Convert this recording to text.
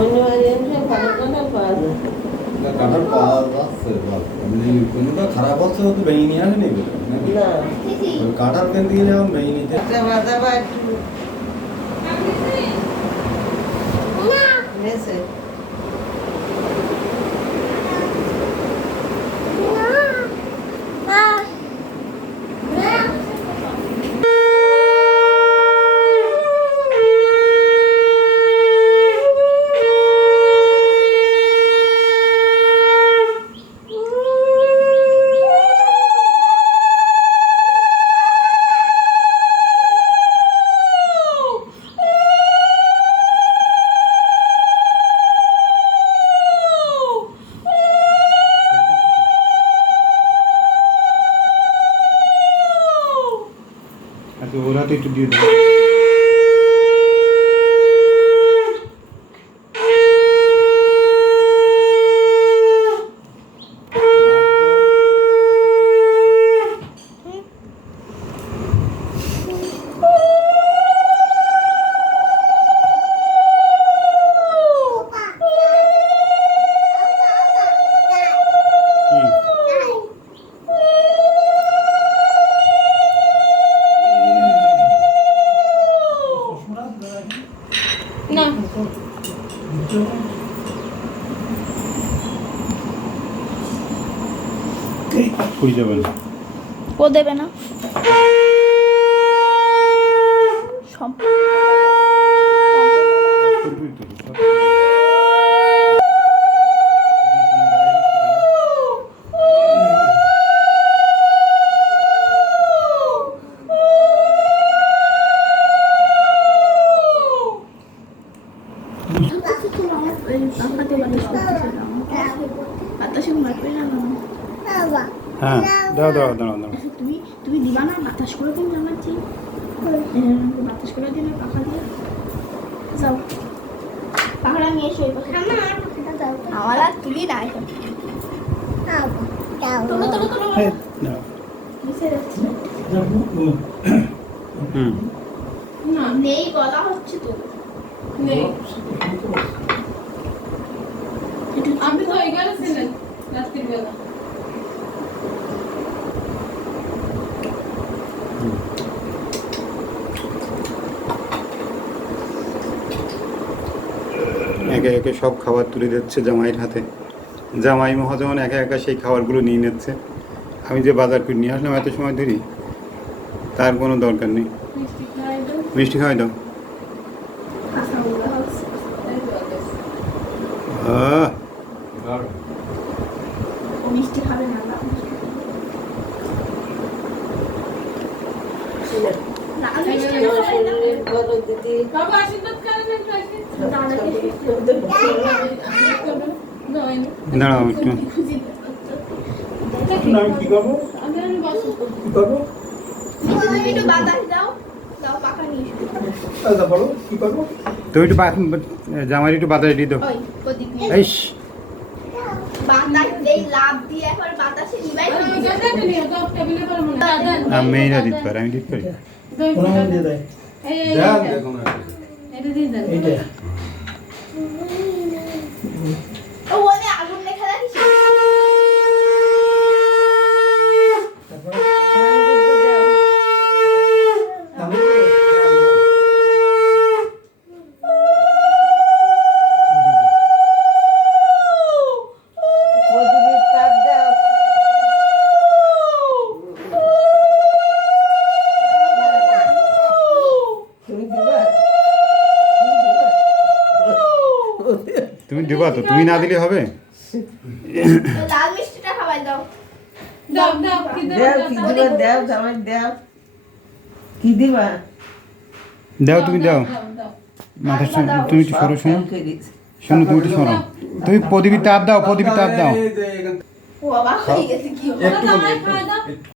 অন্য আরিয়ান খারাপ হচ্ছে তো ভেঙে নিয়ে আসে নেবে না। কাঁঠাল কিনতে and the orate to do that. না। ও দেবে না। সম্পূর্ণ পুরি পুরি তো পাখাতে বালিশ করতেছিলাম বাতাসে মারবে না হ্যাঁ দাও দাও দাঁড়াও দাঁড়াও তুমি তুমি দিবা না বাতাস করে দিন জানাচ্ছি বাতাস করে দিলে পাখা দিয়ে। যাও। পাখাটা নিয়ে এসে আমার আর তুলি না এখন। তোলো তোলো হুম। না নেই বলা হচ্ছে তো। নেই। আপনি তো এগারো ছিলেন একে একে সব খাবার তুলে দিচ্ছে জামাইয়ের হাতে। জামাই মহাজন একা একা সেই খাবারগুলো নিয়ে নিচ্ছে। আমি যে বাজার করে নিয়ে আসলাম এত সময় ধরি তার কোনো দরকার নেই। মিষ্টি খাওয়াই দাও। আশা বলা হচ্ছে এই তো আদেশ। আহ, ও মিষ্টি খাবে না না না আমি মিষ্টি আমার খাই না শরীরের বলো দিদি বাবা আশীর্বাদ করেন একটু আশীর্বাদ দাঁড়াতে আশীর্বাদ করবেন না হয়নি দাঁড়াও একটু। আমি কি করব আমি আমি বসো কি করব তুমি একটু বাতাস দাও দাও পাখা নিয়ে এসো আচ্ছা বলো কি করব তো একটু বা- জামাইয়ের একটু বাতাস দিয়ে দাও। বাতাস আমি মেয়েরা দিতে পারি আমি দিতে পারি এটা দিয়ে দেন এইটা ও ওনে আগুন লেখা রাখিস তারপরে প্রদীপের তাপ দাও তুমি দিবা তুমি দিবা তুমি দিবা তো তুমি না দিলে হবে? লাল মিষ্টিটা খাওয়াই দাও। দাও দাও কি দাও কি দিবা দেও জামাই দেও। কি দিবা? দাও তুমি দাও। দাও মাথা তুমি একটু সরো শোনো। শোনো তুমি একটু সরো। তুমি প্রদীপী তাপ দাও প্রদীপী তাপ দাও। এই যে এখান- ও বাবা হয়ে গেছে কি